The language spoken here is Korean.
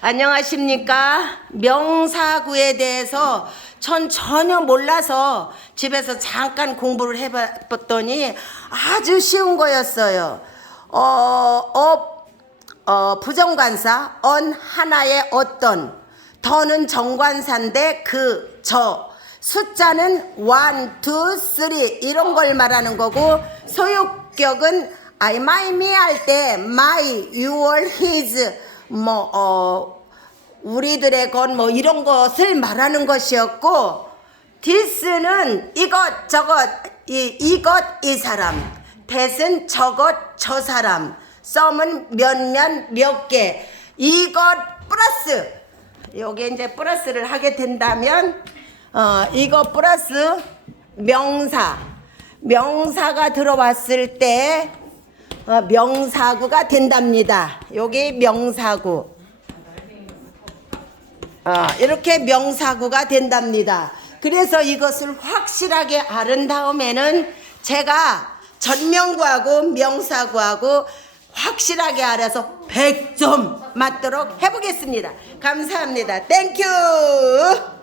안녕하십니까? 명사구에 대해서 전 전혀 몰라서 집에서 잠깐 공부를 해봤더니 아주 쉬운 거였어요. 어, 어, 어, 부정관사, 언 하나의 어떤, 더는 정관사인데 그, 저, 숫자는 one, two, three 이런 걸 말하는 거고 소유격은 I, my, me 할 때 my, your, his 뭐 어, 우리들의 건뭐 이런 것을 말하는 것이었고 this는 이것 저것 이, 이것 이 사람. that은 저것 저 사람. some은 몇몇 몇 개. 이것 플러스. 여기 이제 플러스를 하게 된다면 어 이거 플러스 명사. 명사가 들어왔을 때 어, 명사구가 된답니다. 여기 명사구 어, 이렇게 명사구가 된답니다. 그래서 이것을 확실하게 아는 다음에는 제가 전명구하고 명사구하고 확실하게 알아서 100점 맞도록 해보겠습니다. 감사합니다. 땡큐!